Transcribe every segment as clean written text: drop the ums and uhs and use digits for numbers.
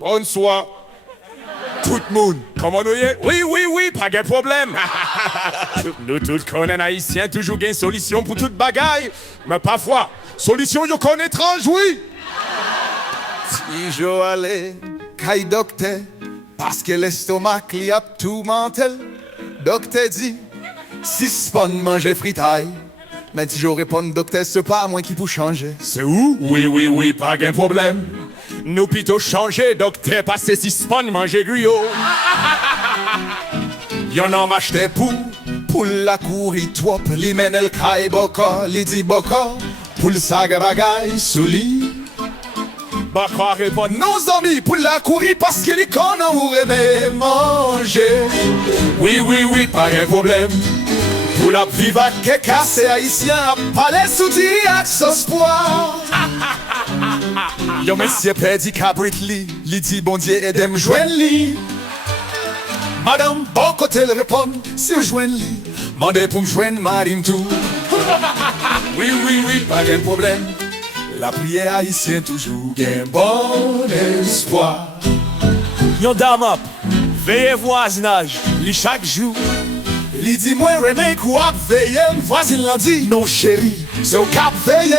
Bonsoir. Tout le monde. Comment nous y est? Oui, pas de problème. Nous tous connaissons haïtiens, toujours une solution pour toute bagaille. Mais parfois, solution yo connaît étrange, oui. Si je allais, caille docteur, parce que l'estomac li a tout mental. Docteur dit, si spawn manger fritaille. Mais si je réponds, docteur, c'est pas moi qui peux changer. C'est où? Oui, pas de problème. Nous plutôt changer, docteur, parce que si spawn manger griot. Y'en a m'acheté pour la courir trop. Li mène le caille boko, li dit boko. Pour le saga bagaille sous lit. Bah quoi répondre? Nos amis pour la courir parce que les cons ont aimé manger. Oui, pas de problème. Pour la viva que casse haïtien à palais soudi à sauce poire. Yo monsieur Pedi Cabrit li dit bon Dieu aide-moi joindre li. Madame bon côté le répond si vous joignez li. Mandez pour me joindre Marine tout. Oui, pas de problème. La prière haïtienne toujours gain bon espoir. Yon dame up, veillez voisinage, li chaque jour. Li dit moi René quoi veiller, voisine l'a dit non chérie, c'est au cap veiller.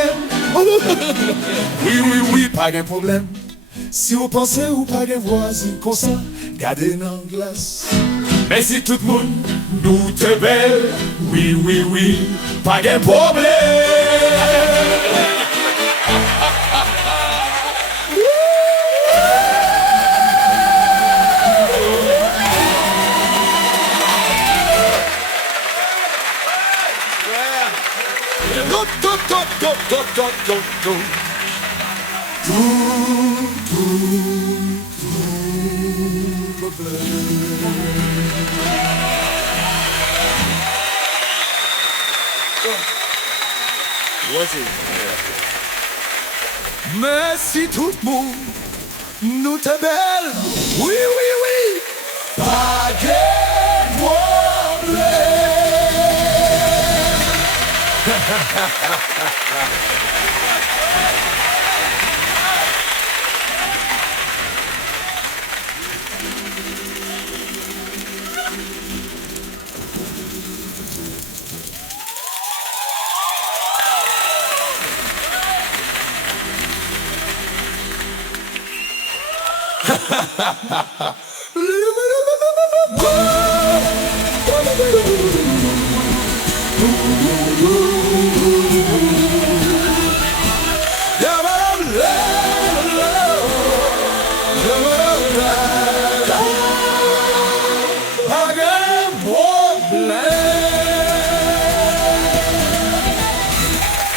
Oui, pas de problème. Si vous pensez ou pas de voisine comme ça, gardez dans glace. Mais si tout le monde nous te belle, oui, pas de problème. Mais si tout le monde nous te belle, oui, pas de problème.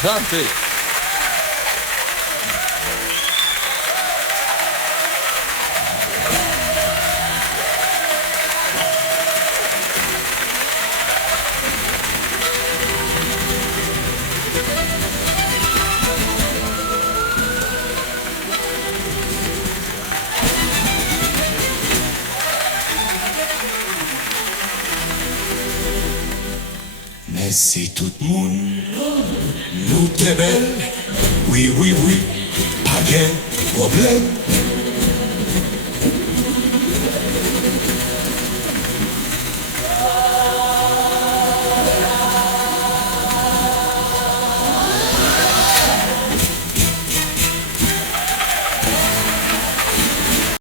Dante. Mais si tout le monde nous te belle, oui, pas de problème.